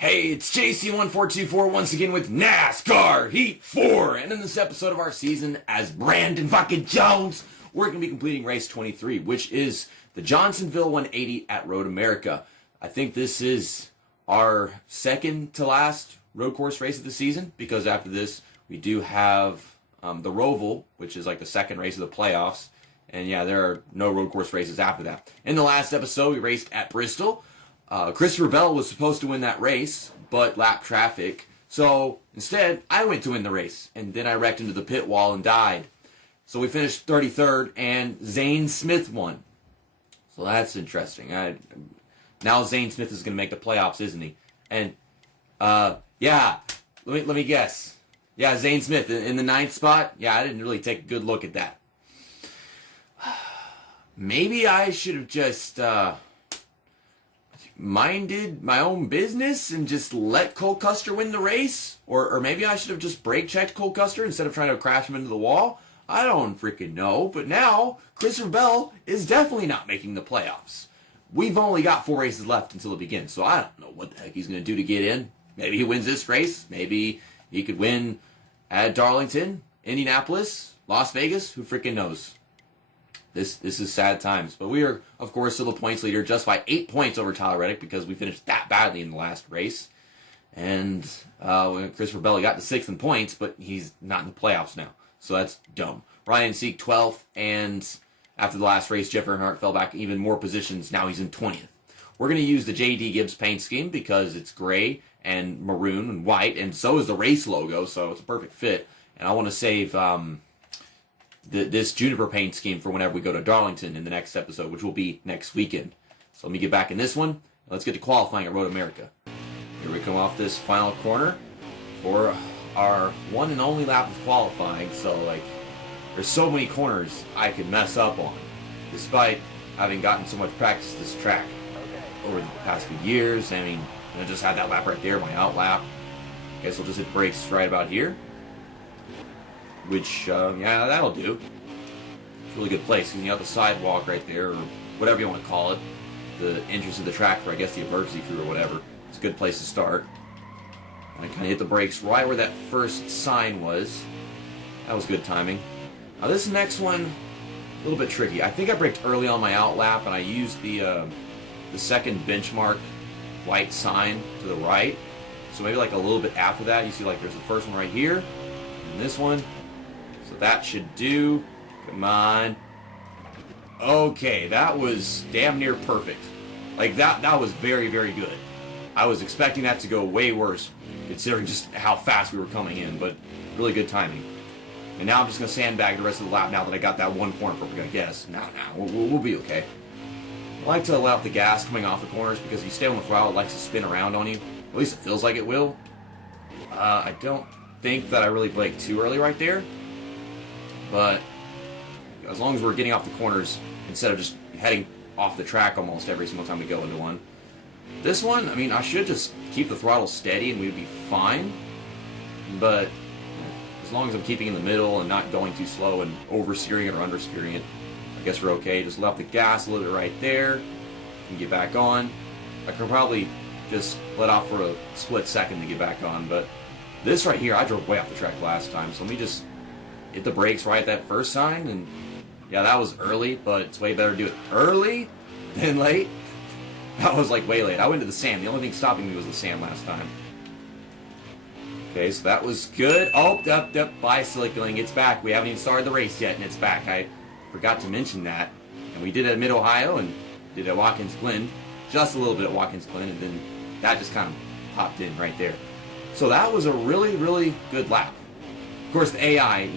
Hey, it's JC1424 once again with NASCAR Heat 4. And in this episode of our season, as Brandon fucking Jones, we're going to be completing race 23, which is the Johnsonville 180 at Road America. I think this is our second to last road course race of the season, because after this, we do have the Roval, which is like the second race of the playoffs. And yeah, there are no road course races after that. In the last episode, we raced at Bristol. Christopher Bell was supposed to win that race, but lap traffic. So instead, I went to win the race, and then I wrecked into the pit wall and died. So we finished 33rd, and Zane Smith won. So that's interesting. Now Zane Smith is going to make the playoffs, isn't he? And yeah, let me guess. Yeah, Zane Smith in the 9th spot. Yeah, I didn't really take a good look at that. Maybe I should have just minded my own business and just let Cole Custer win the race? Or maybe I should have just brake checked Cole Custer instead of trying to crash him into the wall? I don't freaking know. But now, Christopher Bell is definitely not making the playoffs. We've only got 4 races left until it begins, so I don't know what the heck he's going to do to get in. Maybe he wins this race. Maybe he could win at Darlington, Indianapolis, Las Vegas. Who freaking knows? This is sad times. But we are, of course, still the points leader, just by 8 points over Tyler Reddick, because we finished that badly in the last race. And Christopher Bell got to 6th in points, but he's not in the playoffs now. So that's dumb. Ryan Sieg 12th, and after the last race, Jeff Earnhardt fell back even more positions. Now he's in 20th. We're going to use the J.D. Gibbs paint scheme because it's gray and maroon and white, and so is the race logo, so it's a perfect fit. And I want to save this juniper paint scheme for whenever we go to Darlington in the next episode, which will be next weekend. So let me get back in this one. Let's get to qualifying at Road America. Here we come off this final corner for our one and only lap of qualifying. So, there's so many corners I could mess up on, despite having gotten so much practice this track over the past few years. I mean, I just had that lap right there, my out lap. Guess we'll just hit the brakes right about here. Which, yeah, that'll do. It's a really good place. You got the sidewalk right there, or whatever you want to call it. The entrance of the track for, I guess, the emergency crew or whatever. It's a good place to start. And I kind of hit the brakes right where that first sign was. That was good timing. Now this next one, a little bit tricky. I think I braked early on my out lap, and I used the second benchmark white sign to the right. So maybe like a little bit after that, you see like there's the first one right here, and this one. So that should do. Come on. Okay, that was damn near perfect. Like that was very, very good. I was expecting that to go way worse, considering just how fast we were coming in, but really good timing. And now I'm just going to sandbag the rest of the lap now that I got that one corner perfect, I guess. We'll be okay. I like to let out the gas coming off the corners because if you stay on the throttle, it likes to spin around on you. At least it feels like it will. I don't think that I really braked too early right there. But as long as we're getting off the corners instead of just heading off the track almost every single time we go into one. This one, I mean, I should just keep the throttle steady and we'd be fine. But as long as I'm keeping in the middle and not going too slow and oversteering it or understeering it, I guess we're okay. Just let off the gas a little bit right there and get back on. I can probably just let off for a split second to get back on, but this right here, I drove way off the track last time, so let me just hit the brakes right at that first sign, and yeah, that was early, but it's way better to do it early than late. That was like way late. I went to the sand. The only thing stopping me was the sand last time. Okay, so that was good. Oh, bicycling, it's back. We haven't even started the race yet, and it's back. I forgot to mention that. And we did it at Mid-Ohio, and did it at Watkins Glen. Just a little bit at Watkins Glen, and then that just kind of popped in right there. So that was a really, really good lap. Of course, the AI,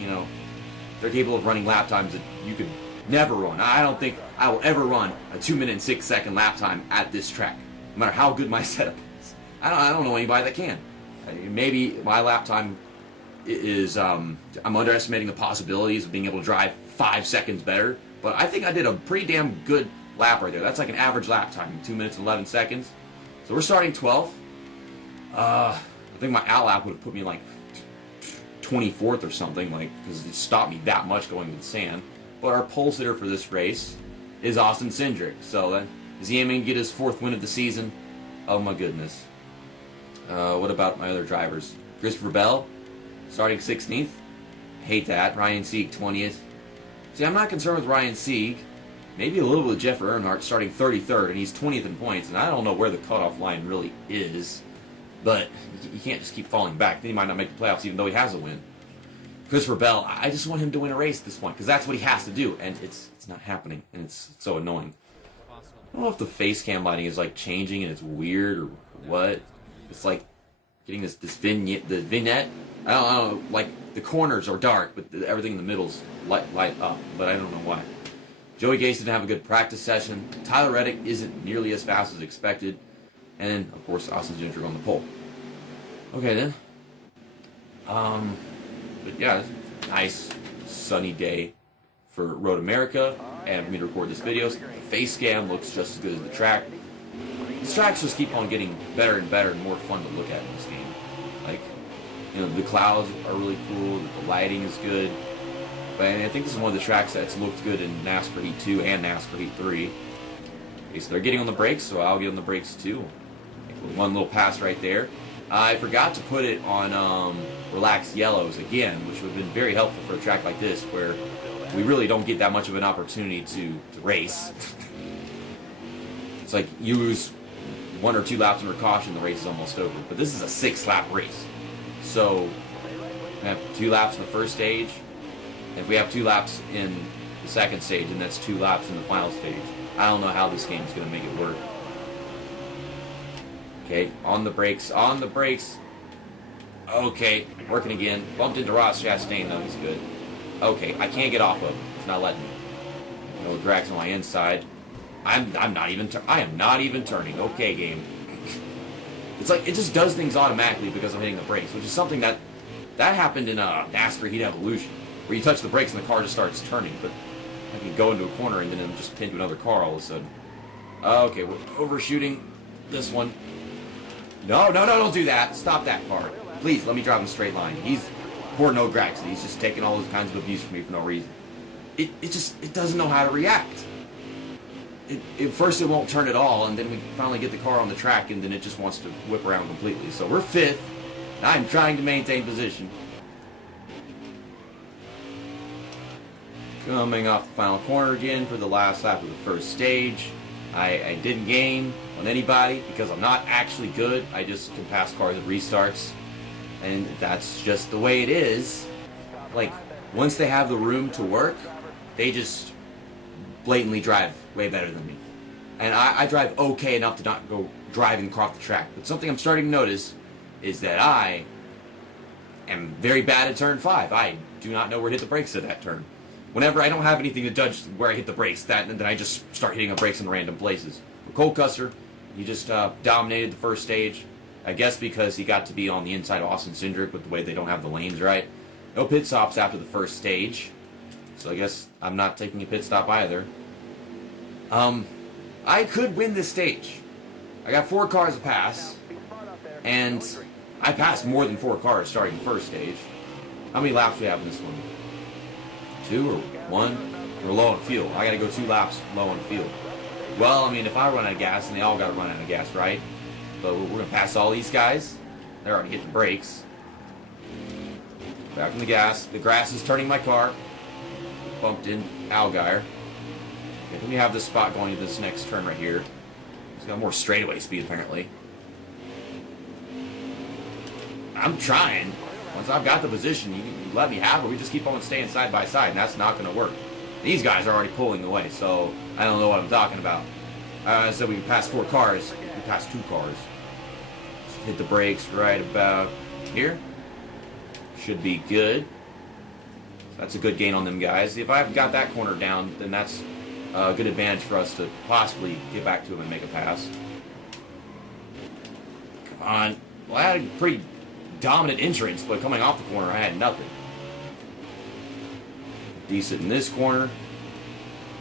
they're capable of running lap times that you could never run. I don't think I will ever run a 2-minute and 6-second lap time at this track, no matter how good my setup is. I don't know anybody that can. Maybe my lap time is, I'm underestimating the possibilities of being able to drive 5 seconds better, but I think I did a pretty damn good lap right there. That's like an average lap time, 2 minutes and 11 seconds. So we're starting 12th. I think my out lap would have put me like 24th or something, because it stopped me that much going to the sand. But our pole sitter for this race is Austin Cindric. So is he aiming to get his 4th win of the season? Oh my goodness. What about my other drivers? Christopher Bell, starting 16th. Hate that. Ryan Sieg, 20th. See, I'm not concerned with Ryan Sieg. Maybe a little bit with Jeff Earnhardt starting 33rd, and he's 20th in points, and I don't know where the cutoff line really is. But you can't just keep falling back. Then he might not make the playoffs even though he has a win. Christopher Bell, I just want him to win a race at this point, because that's what he has to do, and it's not happening, and it's so annoying. I don't know if the face cam lighting is like changing and it's weird or what. It's like getting this vignette. I don't know, like the corners are dark, but everything in the middle's light up, but I don't know why. Joey Gase didn't have a good practice session. Tyler Reddick isn't nearly as fast as expected. And, of course, Austin Cindric on the pole. Okay, then. But yeah, nice sunny day for Road America, and for me to record this video. The face cam looks just as good as the track. These tracks just keep on getting better and better and more fun to look at in this game. Like, you know, the clouds are really cool, the lighting is good. But I think this is one of the tracks that's looked good in NASCAR Heat 2 and NASCAR Heat 3. Okay, so they're getting on the brakes, so I'll get on the brakes too. One little pass right there. I forgot to put it on relaxed yellows again, which would have been very helpful for a track like this, where we really don't get that much of an opportunity to race. It's like you lose 1 or 2 laps under caution, the race is almost over. But this is a 6-lap race. So we have 2 laps in the first stage. If we have 2 laps in the second stage, and that's 2 laps in the final stage. I don't know how this game is going to make it work. Okay, on the brakes, on the brakes. Okay, working again. Bumped into Ross Chastain, though, he's good. Okay, I can't get off of him. It's not letting me. No drags on my inside. I am not even turning. Okay, game. It's like it just does things automatically because I'm hitting the brakes, which is something that happened in NASCAR Heat Evolution, where you touch the brakes and the car just starts turning. But I can go into a corner and then it'll just pin to another car all of a sudden. Okay, we're overshooting this one. No, don't do that. Stop that car. Please, let me drive in a straight line. He's poor no Graxton. He's just taking all those kinds of abuse from me for no reason. It doesn't know how to react. First it won't turn at all, and then we finally get the car on the track, and then it just wants to whip around completely. So we're 5th. I'm trying to maintain position. Coming off the final corner again for the last lap of the first stage. I didn't gain on anybody because I'm not actually good. I just can pass cars at restarts. And that's just the way it is. Like, once they have the room to work, they just blatantly drive way better than me. And I drive okay enough to not go driving across the track. But something I'm starting to notice is that I am very bad at turn 5. I do not know where to hit the brakes at that turn. Whenever I don't have anything to judge where I hit the brakes, and then I just start hitting the brakes in random places. But Cole Custer, he just dominated the first stage. I guess because he got to be on the inside of Austin Cindric with the way they don't have the lanes right. No pit stops after the first stage. So I guess I'm not taking a pit stop either. I could win this stage. I got 4 cars to pass. And I passed more than 4 cars starting the first stage. How many laps do we have in this one? 2 or 1? We're low on fuel. I gotta go 2 laps low on fuel. Well, I mean, if I run out of gas, then they all gotta run out of gas, right? But we're gonna pass all these guys. They're already hitting the brakes. Back in the gas. The grass is turning my car. Bumped in Allgaier. Okay, then we have this spot going to this next turn right here. It's got more straightaway speed, apparently. I'm trying. Once I've got the position, you let me have it. We just keep on staying side by side, and that's not going to work. These guys are already pulling away, so I don't know what I'm talking about. I said we passed 4 cars. We passed 2 cars. Just hit the brakes right about here. Should be good. So that's a good gain on them guys. If I've got that corner down, then that's a good advantage for us to possibly get back to them and make a pass. Come on. Well, I had a pretty dominant entrance, but coming off the corner, I had nothing. Decent in this corner,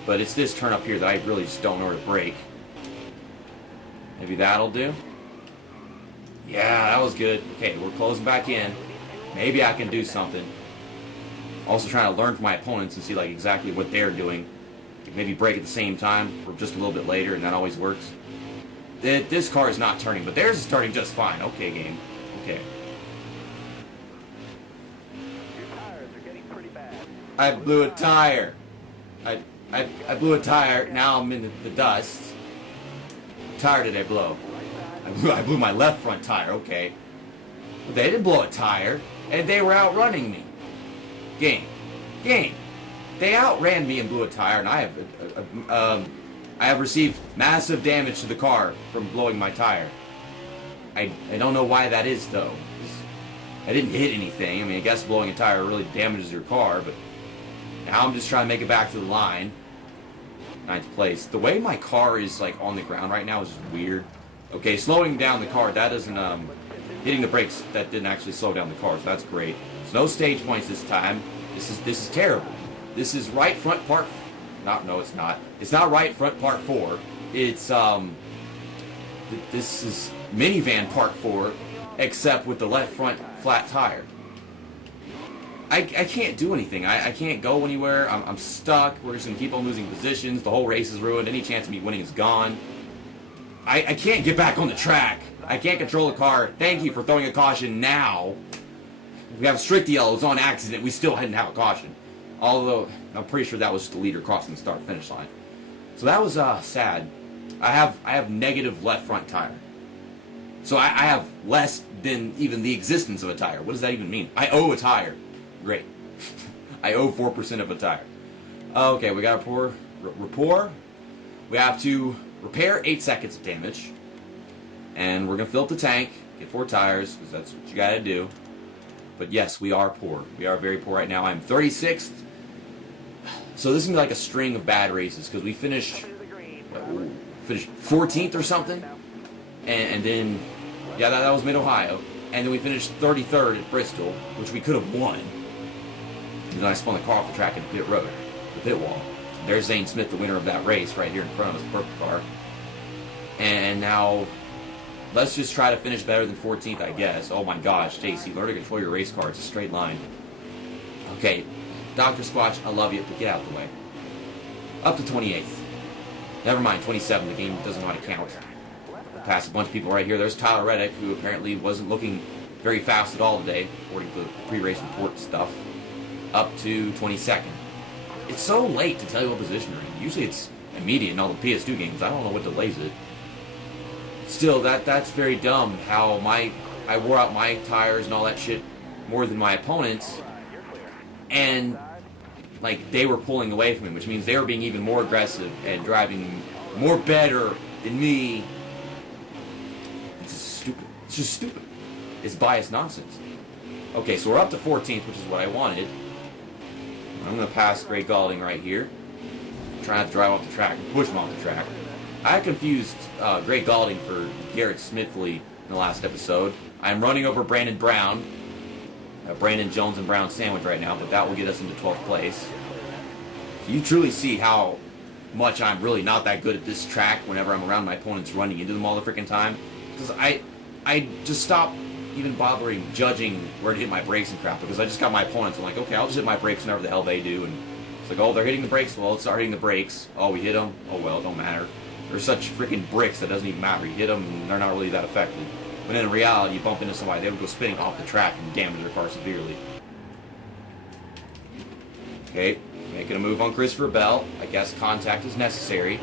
but it's this turn up here that I really just don't know where to brake. Maybe that'll do. Yeah, that was good. Okay, we're closing back in. Maybe I can do something. Also trying to learn from my opponents and see like exactly what they're doing. Maybe brake at the same time or just a little bit later, and that always works. This car is not turning, but theirs is turning just fine. Okay, game. Okay. Your tires are getting pretty bad. I blew a tire. I blew a tire. Now I'm in the dust. What tire did I blow? I blew my left front tire. Okay. But they didn't blow a tire, and they were outrunning me. Game. They outran me and blew a tire, and I have received massive damage to the car from blowing my tire. I don't know why that is, though. I didn't hit anything. I mean, I guess blowing a tire really damages your car, but now I'm just trying to make it back to the line. 9th place. The way my car is, like, on the ground right now is just weird. Okay, slowing down the car, that doesn't, hitting the brakes, that didn't actually slow down the car, so that's great. There's no stage points this time. This is terrible. This is right front part... No, it's not. It's not right front part 4. It's, this is minivan part 4, except with the left front flat tire. I can't do anything. I can't go anywhere. I'm stuck. We're just going to keep on losing positions. The whole race is ruined. Any chance of me winning is gone. I can't get back on the track. I can't control the car. Thank you for throwing a caution now. We have strict yellows on accident. We still hadn't have a caution. Although, I'm pretty sure that was just the leader crossing the start-finish line. So that was sad. I have negative left front tire. So I have less than even the existence of a tire. What does that even mean? I owe a tire. Great. I owe 4% of a tire. Okay, we got a rapport. We have to repair 8 seconds of damage. And we're going to fill up the tank, get 4 tires, because that's what you got to do. But yes, we are poor. We are very poor right now. I'm 36th. So this is going to be like a string of bad races, because we finished 14th or something. And then, yeah, that was Mid-Ohio. And then we finished 33rd at Bristol, which we could have won. And then I spun the car off the track in the pit road, the pit wall. There's Zane Smith, the winner of that race, right here in front of us, purple car. And now, let's just try to finish better than 14th, I guess. Oh my gosh, JC, learn to control your race car. It's a straight line. Okay, Dr. Squatch, I love you, but get out of the way. Up to 28th. Never mind, 27. The game doesn't know how to count. Past a bunch of people right here. There's Tyler Reddick, who apparently wasn't looking very fast at all today, according to the pre-race report stuff. Up to 22nd. It's so late to tell you what position you're in. Usually it's immediate in all the PS2 games. I don't know what delays it. Still, that's very dumb how I wore out my tires and all that shit more than my opponents, and like they were pulling away from me, which means they were being even more aggressive and driving more better than me. It's just stupid. It's just stupid. It's biased nonsense. Okay, so we're up to 14th, which is what I wanted. I'm going to pass Greg Galding right here. Trying to drive off the track and push him off the track. I confused Greg Galding for Garrett Smithley in the last episode. I'm running over Brandon Brown. Brandon Jones and Brown sandwich right now, but that will get us into 12th place. You truly see how much I'm really not that good at this track whenever I'm around my opponents running into them all the freaking time. Because I just stopped even bothering judging where to hit my brakes and crap, because I just got my opponents. I'm like, okay, I'll just hit my brakes whenever the hell they do. And it's like, oh, they're hitting the brakes. Well, let's start hitting the brakes. Oh, we hit them. Oh, well, it don't matter. They're such freaking bricks that doesn't even matter. You hit them and they're not really that effective. When in reality, you bump into somebody, they would go spinning off the track and damage their car severely. Okay, making a move on Christopher Bell. I guess contact is necessary.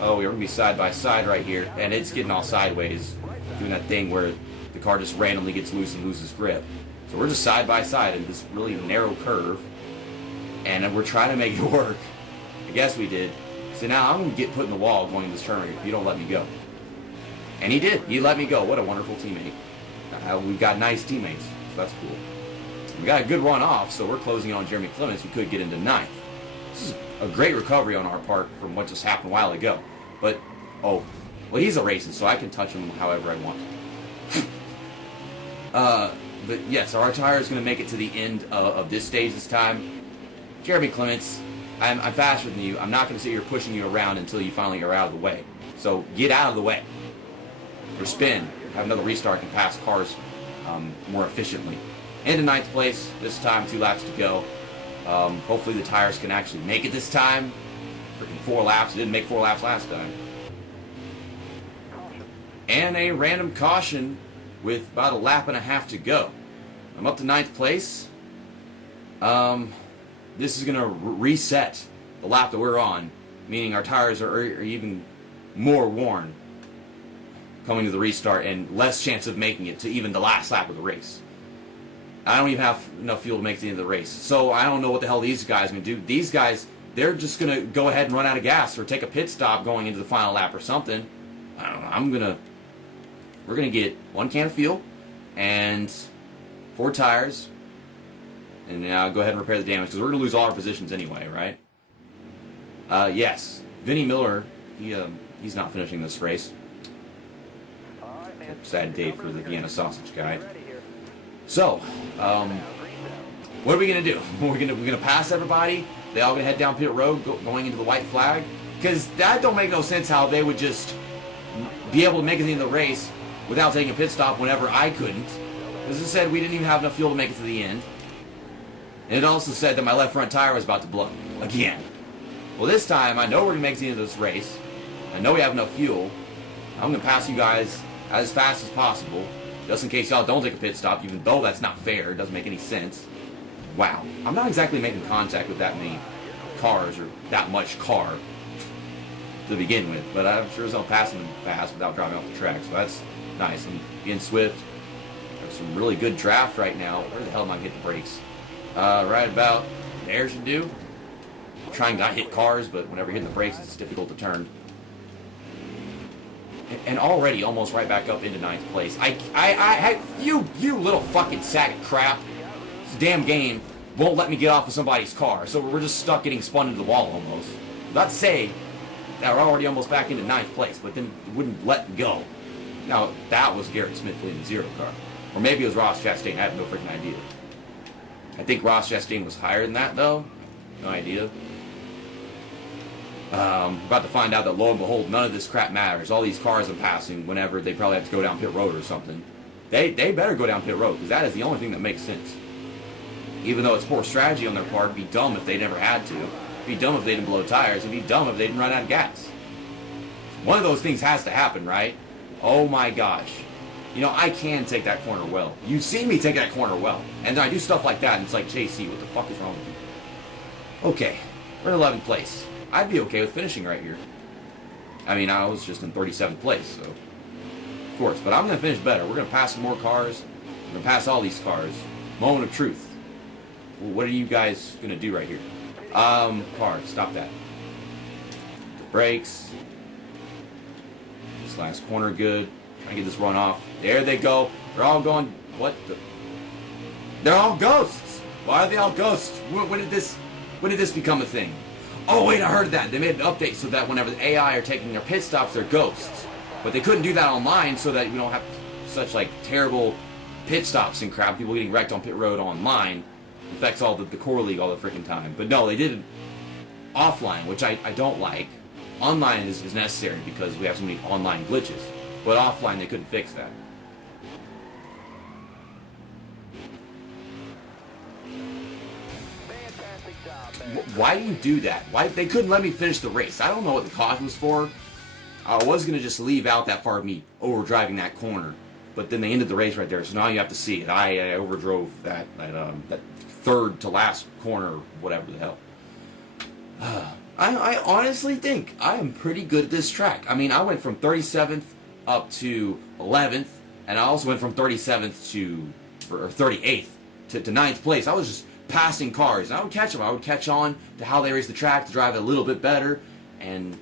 Oh, we're going to be side by side right here. And it's getting all sideways, doing that thing where the car just randomly gets loose and loses grip. So we're just side by side in this really narrow curve. And we're trying to make it work. I guess we did. So now I'm going to get put in the wall going in this turn if you don't let me go. And he did. He let me go. What a wonderful teammate. We've got nice teammates, so that's cool. We got a good run off, so we're closing on Jeremy Clements, who could get into 9th. This is a great recovery on our part from what just happened a while ago. But, oh, well, he's a racist, so I can touch him however I want. But yes, our tire is going to make it to the end of this stage this time. Jeremy Clements, I'm faster than you. I'm not going to sit here pushing you around until you finally are out of the way. So get out of the way. Or spin. Have another restart and pass cars more efficiently. Into 9th place. This time, 2 laps to go. Hopefully the tires can actually make it this time. Freaking 4 laps. It didn't make 4 laps last time. and a random caution with about a lap and a half to go. I'm up to 9th place. This is going to reset the lap that we're on, meaning our tires are even more worn coming to the restart and less chance of making it to even the last lap of the race. I don't even have enough fuel to make it to the end of the race. So I don't know what the hell these guys are going to do. These guys, they're just going to go ahead and run out of gas or take a pit stop going into the final lap or something. I don't know. We're going to get 1 can of fuel and 4 tires. And now go ahead and repair the damage because we're going to lose all our positions anyway, right? Yes. Vinnie Miller, he's not finishing this race. Sad day for the Vienna sausage guy. So, what are we going to do? We're gonna pass everybody? They all going to head down pit road going into the white flag? Because that don't make no sense how they would just be able to make it into the race without taking a pit stop whenever I couldn't. As I said, we didn't even have enough fuel to make it to the end. And it also said that my left front tire was about to blow. Again. Well, this time, I know we're going to make it to the end of this race. I know we have enough fuel. I'm going to pass you guys as fast as possible, just in case y'all don't take a pit stop, even though that's not fair. It doesn't make any sense. Wow. I'm not exactly making contact with that many cars, or that much car, to begin with. But I'm sure as I'm passing them fast without driving off the track. So that's nice. I'm being swift. There's some really good draft right now. Where the hell am I hitting the brakes? Right about there should do. I'm trying not to hit cars, but whenever you're hitting the brakes, it's difficult to turn. And already almost right back up into 9th place. You little fucking sack of crap. This damn game won't let me get off of somebody's car, so we're just stuck getting spun into the wall almost. Not to say that we're already almost back into 9th place, but then it wouldn't let go. Now, that was Garrett Smith in the 0 car. Or maybe it was Ross Chastain. I have no freaking idea. I think Ross Chastain was higher than that, though. No idea. About to find out that, lo and behold, none of this crap matters. All these cars I'm passing, whenever they probably have to go down pit road or something. They better go down pit road, because that is the only thing that makes sense. Even though it's poor strategy on their part, it'd be dumb if they never had to. It'd be dumb if they didn't blow tires. It'd be dumb if they didn't run out of gas. One of those things has to happen, right? Oh my gosh. You know, I can take that corner well. You've seen me take that corner well. And then I do stuff like that, and it's like, JC, what the fuck is wrong with you? Okay, we're in 11th place. I'd be okay with finishing right here. I mean, I was just in 37th place, so... Of course, but I'm going to finish better. We're going to pass some more cars. We're going to pass all these cars. Moment of truth. Well, what are you guys going to do right here? Car, stop that. The brakes. This last corner, good. Trying to get this run off. There they go. They're all going... What the... They're all ghosts! Why are they all ghosts? When did this become a thing? Oh wait, I heard that. They made an update so that whenever the AI are taking their pit stops, they're ghosts. But they couldn't do that online so that we don't have such like terrible pit stops and crap. People getting wrecked on pit road online. Affects all the core league all the freaking time. But no, they did it offline, which I don't like. Online is necessary because we have so many online glitches. But offline, they couldn't fix that. Why do you do that? Why they couldn't let me finish the race? I don't know what the caution was for. I was gonna just leave out that part of me overdriving that corner, but then they ended the race right there. So now you have to see it. I overdrove that third to last corner, whatever the hell. I honestly think I am pretty good at this track. I mean, I went from 37th up to 11th, and I also went from 37th or 38th to 9th place. I was just passing cars, and I would catch them. I would catch on to how they race the track to drive it a little bit better, and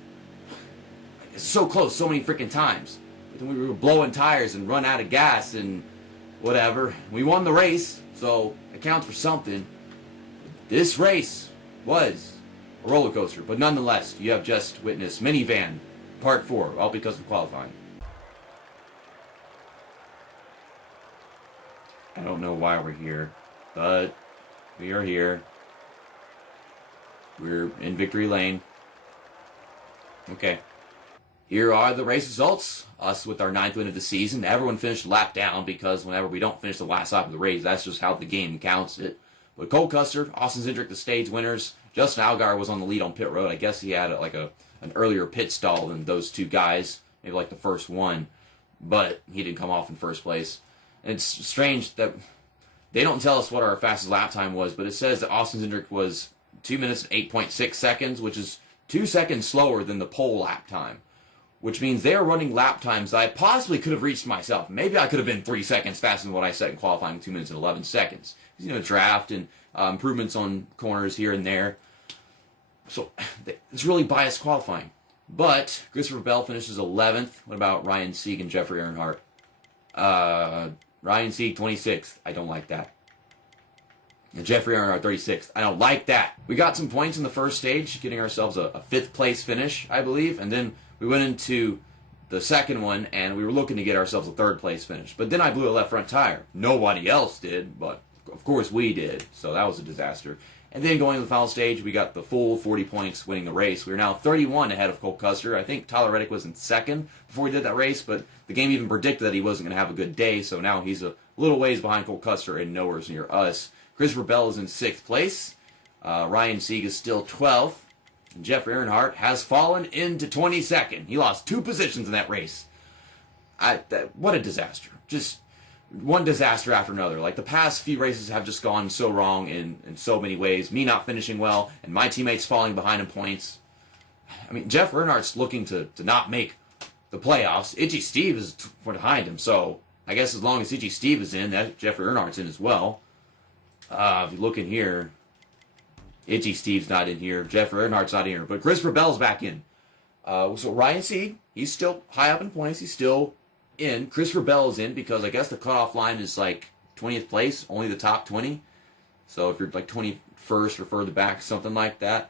it's so close so many freaking times. But then we were blowing tires and run out of gas and whatever. We won the race, so it counts for something. This race was a roller coaster, but nonetheless, you have just witnessed Minivan Part 4, all because of qualifying. I don't know why we're here, but we are here. We're in victory lane. Okay. Here are the race results. Us with our 9th win of the season. Everyone finished a lap down because whenever we don't finish the last lap of the race, that's just how the game counts it. But Cole Custer, Austin Cindric, the stage winners. Justin Allgaier was on the lead on pit road. I guess he had an earlier pit stall than those two guys. Maybe like the first one. but he didn't come off in first place. And it's strange that they don't tell us what our fastest lap time was, but it says that Austin Cindric was 2 minutes and 8.6 seconds, which is 2 seconds slower than the pole lap time, which means they are running lap times that I possibly could have reached myself. Maybe I could have been 3 seconds faster than what I set in qualifying, 2 minutes and 11 seconds. You know, draft and improvements on corners here and there. So it's really biased qualifying. But Christopher Bell finishes 11th. What about Ryan Sieg and Jeffrey Earnhardt? Ryan Sieg 26th. I don't like that. And Jeffrey Earnhardt 36th. I don't like that. We got some points in the first stage, getting ourselves a 5th place finish, I believe. And then we went into the second one, and we were looking to get ourselves a 3rd place finish. But then I blew a left front tire. Nobody else did, but of course we did. So that was a disaster. And then going to the final stage, we got the full 40 points winning the race. We are now 31 ahead of Cole Custer. I think Tyler Reddick was in 2nd before we did that race, but the game even predicted that he wasn't going to have a good day, so now he's a little ways behind Cole Custer and nowhere near us. Christopher Bell is in 6th place. Ryan Sieg is still 12th. And Jeffrey Earnhardt has fallen into 22nd. He lost 2 positions in that race. What a disaster. Just one disaster after another. Like, the past few races have just gone so wrong in so many ways. Me not finishing well, and my teammates falling behind in points. I mean, Jeff Earnhardt's looking to not make the playoffs. Itchy Steve is behind him, so I guess as long as Itchy Steve is in, that Jeffrey Earnhardt's in as well. If you look in here, Itchy Steve's not in here. Jeffrey Earnhardt's not in here, but Christopher Bell's back in. So Ryan Sieg, he's still high up in points. He's still in. Christopher Bell is in because I guess the cutoff line is like 20th place, only the top 20. So if you're like 21st or further back, something like that.